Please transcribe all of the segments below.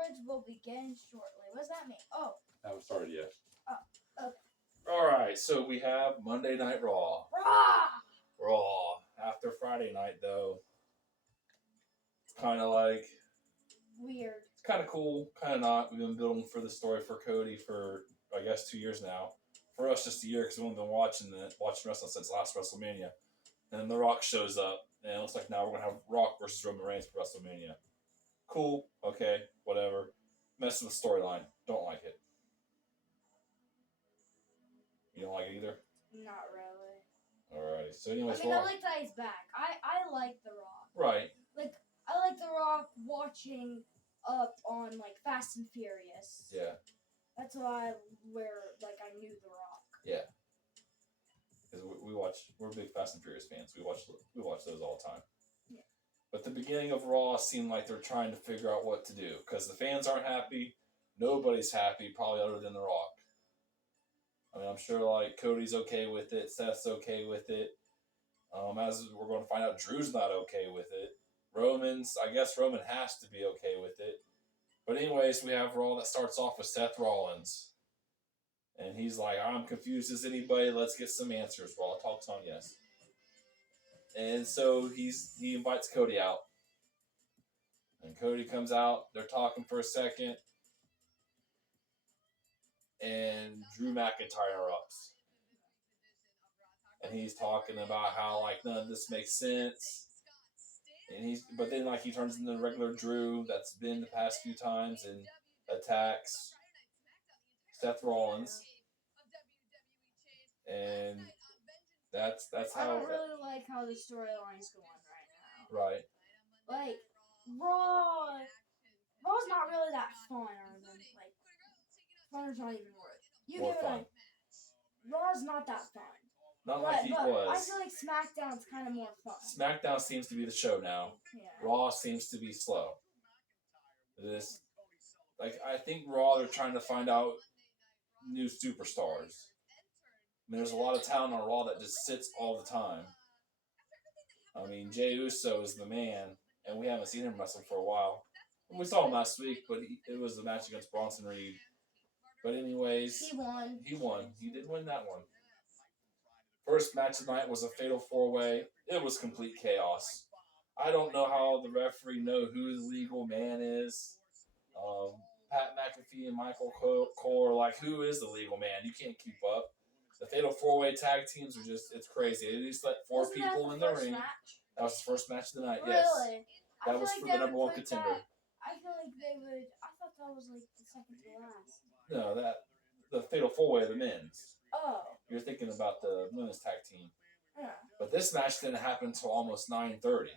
coverage will begin shortly. What does that mean? Oh. Haven't started yet. Oh, okay. All right, so we have Monday Night Raw. Raw. After Friday night, though, it's kind of like... weird. It's kind of cool, kind of not. We've been building for the story for Cody for, I guess, 2 years now. For us, just a year, because we've only been watching wrestling since last WrestleMania. And then The Rock shows up, and it looks like now we're going to have Rock versus Roman Reigns for WrestleMania. Cool, okay, whatever. Messing with the storyline. Don't like it. You don't like it either? Not really. Alrighty. So anyways, I like that he's back. I like The Rock. Right. Like, I like The Rock watching up on, like, Fast and Furious. Yeah. That's why I knew The Rock. Yeah. Because we're big Fast and Furious fans. We watch those all the time. Yeah. But the beginning of Raw seemed like they're trying to figure out what to do. Because the fans aren't happy. Nobody's happy, probably other than The Rock. I mean, I'm sure, like, Cody's okay with it. Seth's okay with it. As we're going to find out, Drew's not okay with it. I guess Roman has to be okay with it. But anyways, we have Raw that starts off with Seth Rollins. And he's like, I'm confused as anybody. Let's get some answers. Raw talks on yes. And so he invites Cody out. And Cody comes out. They're talking for a second. And Drew McIntyre erupts. And he's talking about how, like, none of this makes sense. But then, like, he turns into the regular Drew that's been the past few times and attacks Seth Rollins. And that's how... I don't really like how the storyline's going right now. Right. Like, Raw's not really that fun, Arvin. Like, fun's not even worth it. More fun. Raw's not that fun. Not like he was. I feel like SmackDown's kind of more fun. SmackDown seems to be the show now. Yeah. Raw seems to be slow. I think Raw, they're trying to find out new superstars. I mean, there's a lot of talent on Raw that just sits all the time. I mean, Jey Uso is the man, and we haven't seen him wrestle for a while. We saw him last week, but it was a match against Bronson Reed. But anyways... He won. He did win that one. First match of the night was a fatal 4-way. It was complete chaos. I don't know how the referee know who the legal man is. Pat McAfee and Michael Cole are like, who is the legal man? You can't keep up. The fatal 4-way tag teams are it's crazy. They just let 4 people in the ring. Match? That was the first match of the night, really? yes. That was for the number 1 contender. I feel like they would... I thought that was like the second to last. No, the fatal 4-way of the men's. Oh. You're thinking about the women's tag team. Yeah. But this match didn't happen until almost 9:30.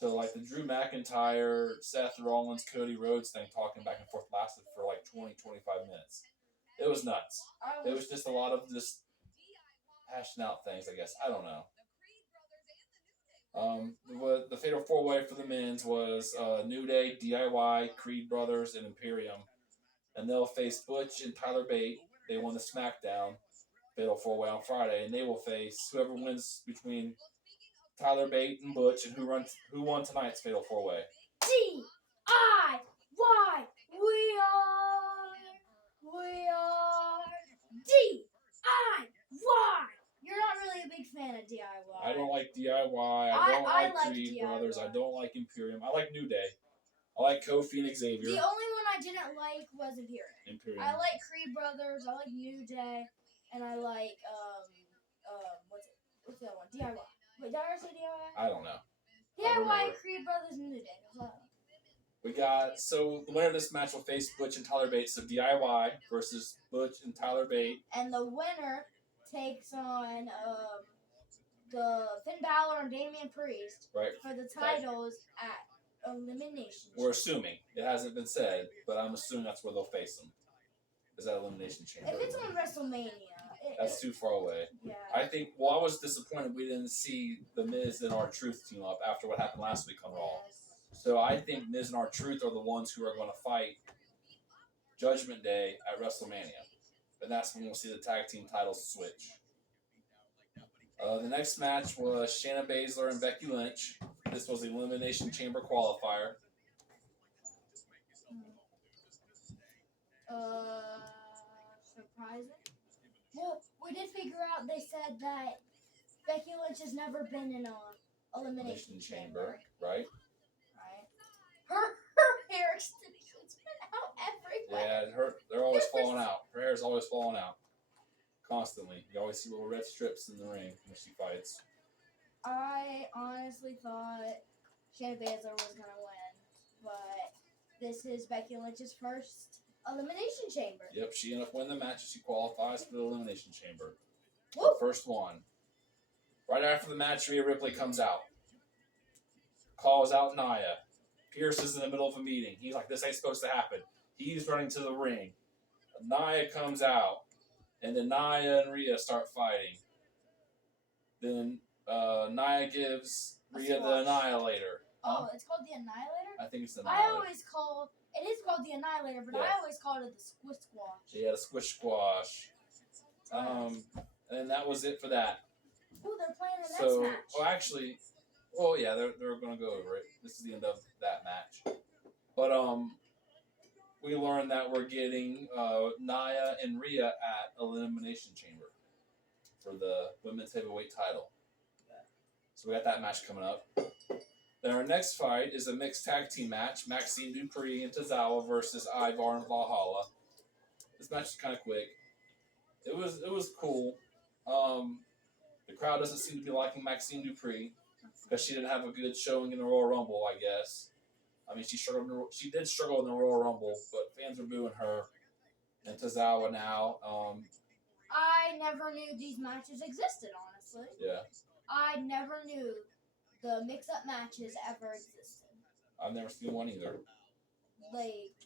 So, like, the Drew McIntyre, Seth Rollins, Cody Rhodes thing talking back and forth lasted for like 20, 25 minutes. It was nuts. It was just a lot of just hashing out things, I guess. I don't know. The fatal 4-way for the men's was New Day, DIY, Creed Brothers, and Imperium. And they'll face Butch and Tyler Bate. They won the SmackDown fatal 4-way on Friday, and they will face whoever wins between Tyler Bate and Butch, and who won tonight's fatal 4-way. DIY. We are DIY. You're not really a big fan of DIY. I don't like DIY. I don't like Creed Brothers. I don't like Imperium. I like New Day. I like Kofi and Xavier. The only one I didn't like was Imperium. I like Creed Brothers. I like New Day, and I like what's the other one? DIY. Wait, did I ever say DIY? I don't know. DIY, Creed Brothers, and New Day. So the winner of this match will face Butch and Tyler Bate. So DIY versus Butch and Tyler Bate. And the winner takes on the Finn Balor and Damian Priest for the titles at Elimination. We're assuming. It hasn't been said, but I'm assuming that's where they'll face them. Is that Elimination Chamber? If it's on WrestleMania. That's too far away. Yeah. I was disappointed we didn't see the Miz and R-Truth team up after what happened last week on Raw. So I think Miz and R-Truth are the ones who are going to fight Judgment Day at WrestleMania. And that's when we'll see the tag team titles switch. The next match was Shayna Baszler and Becky Lynch. This was the Elimination Chamber qualifier. Surprising. Well, we did figure out. They said that Becky Lynch has never been in a elimination chamber. Right? Right. Her hair extensions been out everywhere. Yeah, they're always falling out. Her hair's always falling out. Constantly. You always see little red strips in the ring when she fights. I honestly thought Shayna Baszler was gonna win, but this is Becky Lynch's first elimination chamber. Yep, she ended up winning the match. She qualifies for the elimination chamber. Woo! The first one. Right after the match, Rhea Ripley comes out. Calls out Nia. Pierce is in the middle of a meeting. He's like, this ain't supposed to happen. He's running to the ring. Nia comes out. And then Nia and Rhea start fighting. Then Nia gives Rhea the Annihilator. Oh, it's called the Annihilator? I think it's the Annihilator. It is called the Annihilator, but Yeah. I always called it the Squish Squash. Yeah, the Squish Squash. And that was it for that. Ooh, they're playing the next match. Well, actually, yeah, they're going to go over it. This is the end of that match. But we learned that we're getting Nia and Rhea at Elimination Chamber for the women's heavyweight title. So we got that match coming up. Then our next fight is a mixed tag team match: Maxine Dupree and Tozawa versus Ivar and Valhalla. This match is kind of quick. It was cool. The crowd doesn't seem to be liking Maxine Dupree because she didn't have a good showing in the Royal Rumble, I guess. I mean, she did struggle in the Royal Rumble, but fans are booing her. And Tozawa now. I never knew these matches existed, honestly. Yeah. I never knew the mix-up matches ever existed. I've never seen one either. Like,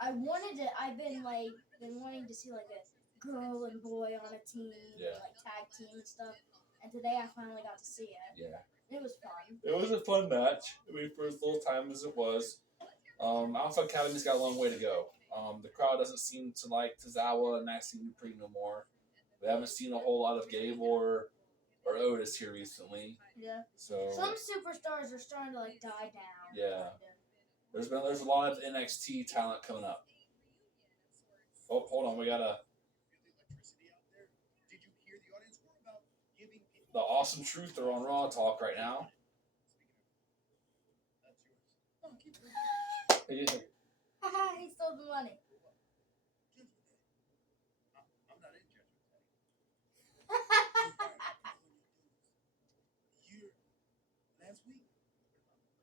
I've been wanting to see like a girl and boy on a team, like tag team and stuff. And today I finally got to see it. Yeah. It was fun. It was a fun match. I mean, for as little time as it was. Alpha Academy's got a long way to go. The crowd doesn't seem to like Tozawa and Maxine Dupree no more. We haven't seen a whole lot of Gable or Otis here recently. Yeah. So some superstars are starting to like die down. Yeah. There's a lot of NXT talent coming up. Oh, hold on, we got the Awesome Truth are on Raw Talk right now. He stole the money.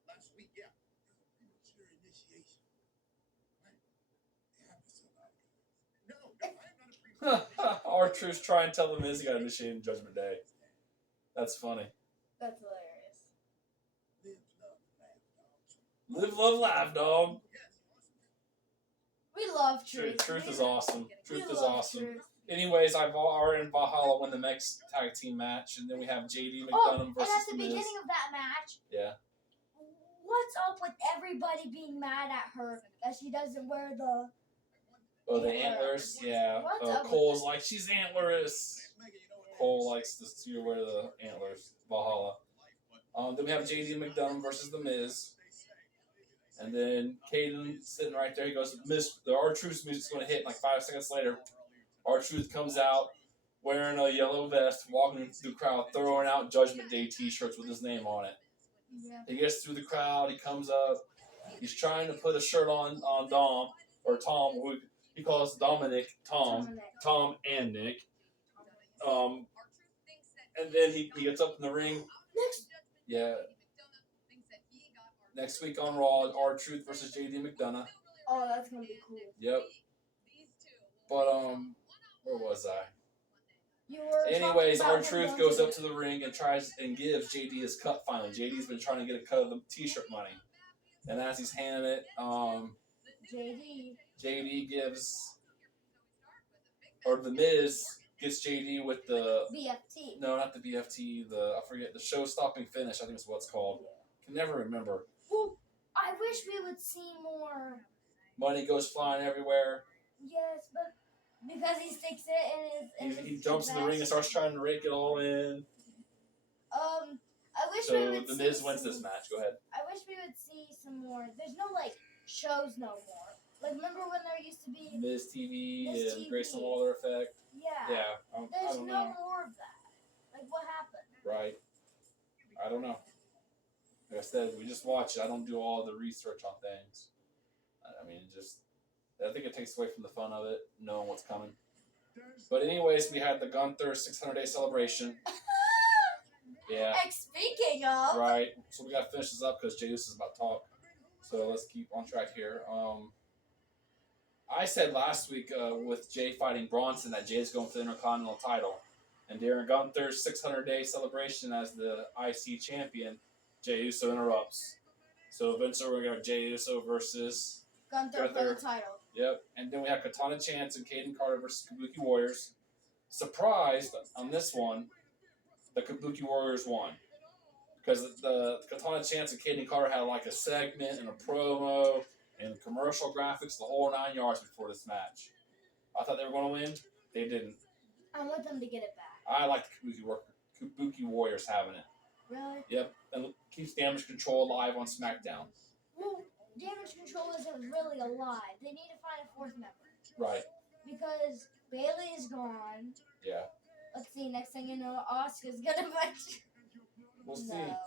Last week, yeah. Premature initiation. No, I am not a premature. R-Truth try and tell the Miz he got initiated in Judgment Day. That's funny. That's hilarious. Live, love, laugh, dog. We love Truth. Truth is awesome. Truth is awesome. Truth. Anyways, Ivar and Valhalla win the next tag team match, and then we have JD McDonough versus and at the Miz. beginning of that match, what's up with everybody being mad at her that she doesn't wear the antlers? Yeah. Cole's like, she's antlerless. Cole likes to see her wear the antlers. Valhalla. Then we have JD McDonough versus The Miz. And then Caden sitting right there. He goes, the R-Truth music's going to hit. Like 5 seconds later, R-Truth comes out wearing a yellow vest, walking through the crowd, throwing out Judgment Day t-shirts with his name on it. Yeah. He gets through the crowd. He comes up. He's trying to put a shirt on Tom, who he calls Dominic, Tom and Nick. And then he gets up in the ring. Next week on Raw, R-Truth versus JD McDonough. Oh, that's gonna be cool. Yep. But where was I? Anyways, R-Truth goes up to the ring and tries and gives JD his cut finally. JD's been trying to get a cut of the t-shirt money. And as he's handing it, JD gives, or The Miz gets JD with the BFT. No, not the BFT. I forget, the show-stopping finish. I think is what it's called. Can never remember. Well, I wish we would see more. Money goes flying everywhere. Yes, but because he sticks it in his. He jumps in the ring and starts trying to rake it all in. I wish so we would. The Miz wins this match. Go ahead. I wish we would see some more. There's no shows no more. Like, remember when there used to be? Miz TV Miz and TV. Grayson Waller effect. Yeah. Yeah, I There's don't no know. more of that. Like, what happened? Right. I don't know. Like I said, we just watch it. I don't do all the research on things. I mean, I think it takes away from the fun of it, knowing what's coming. But anyways, we had the Gunther 600-day celebration. Yeah. And speaking of, Right. So we got to finish this up because Jay Uso is about to talk. So let's keep on track here. I said last week with Jay fighting Bronson that Jay's going for the Intercontinental title. And during Gunther's 600-day celebration as the IC champion, Jay Uso interrupts. So eventually we're going to have Jay Uso versus Gunther for the title. Yep. And then we have Katana Chance and Caden Carter versus Kabuki Warriors. Surprised on this one, the Kabuki Warriors won. Because the Katana Chance and Caden Carter had like a segment and a promo and commercial graphics, the whole 9 yards before this match. I thought they were going to win. They didn't. I want them to get it back. I like the Kabuki Warriors having it. Really? Yep. And keeps Damage Control alive on SmackDown. Well, Damage Control isn't really alive. They need to find a fourth member. Right. Because Bailey is gone. Yeah. Let's see, next thing you know, Asuka's gonna fight. We'll see. No.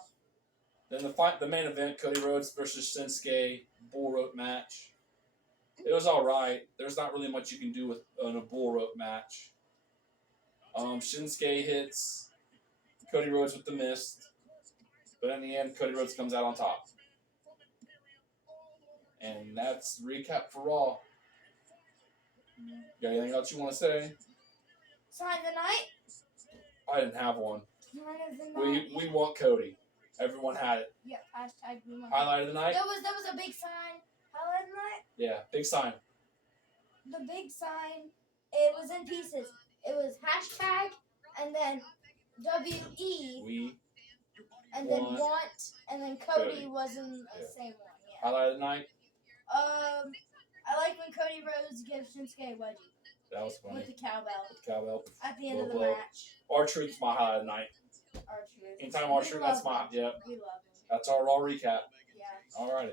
Then the main event, Cody Rhodes versus Shinsuke, bull rope match. It was all right. There's not really much you can do in a bull rope match. Shinsuke hits Cody Rhodes with the mist, but in the end, Cody Rhodes comes out on top. And that's recap for Raw. Got anything else you want to say? Sign of the night? I didn't have one. Sign of the night. We want Cody. Everyone had it. Yep, hashtag we want Highlight of the night? There was a big sign. Highlight of the night? Yeah, big sign. The big sign, it was in pieces. It was hashtag and then WE We and then want want and then Cody Cody. was in the Yeah. same one. Yeah. highlight of the night. I like when Cody Rhodes gives Shinsuke a wedgie That was funny. with the cowbell Cowbell. at the end of the Low blow. match. R-Truth's my highlight of the night. R-Truth. Anytime We R-Truth, that's love my him. yep. We love him. That's our Raw recap. Yeah. All righty.